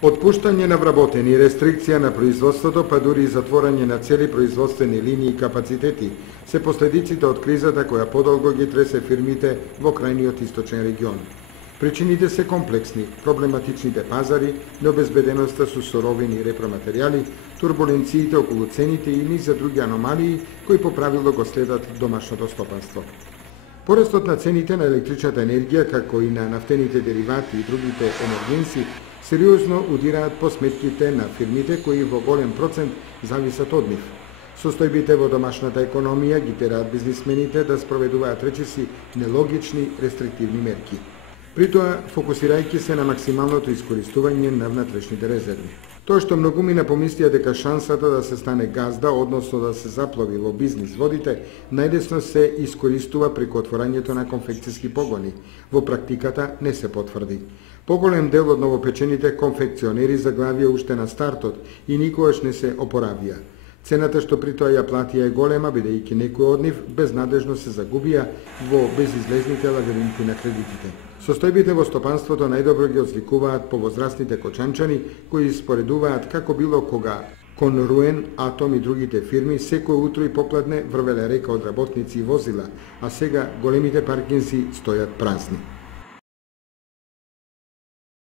Отпуштање на вработени, рестрикција на производството, па дури и затворање на цели производствени линии и капацитети се последиците од кризата која подолго ги тресе фирмите во крајниот источен регион. Причините се комплексни, проблематичните пазари, необезбеденоста со суровини и репроматеријали, турбуленциите околу цените и низ други аномалии кои по правило го следат домашното стопанство. Порастот на цените на електричната енергија, како и на нафтените деривати и другите енергенси, сериозно удираат по сметките на фирмите кои во голем процент зависат од нив. Состојбите во домашната економија ги тераат бизнисмените да спроведуваат речиси нелогични рестриктивни мерки. При тоа фокусирајќи се на максималното искористување на внатрешните резерви. Тоа што многумина помислија дека шансата да се стане газда, односно да се заплови во бизнис водите, најдесно се искористува преку отворањето на конфекцијски погони. Во практиката не се потврди. Поголем дел од новопечените конфекционери заглавија уште на стартот и никогаш не се опоравија. Цената што при тоа ја платија е голема, бидејќи некои од нив безнадежно се загубија во безизлезните лавиринти на кредитите. Состојбите во стопанството најдобро ги осликуваат повозрастните кочанчани кои споредуваат како било кога кон Руен, Атом и другите фирми секој утро и попладне врвеле река од работници и возила, а сега големите паркинзи стојат празни.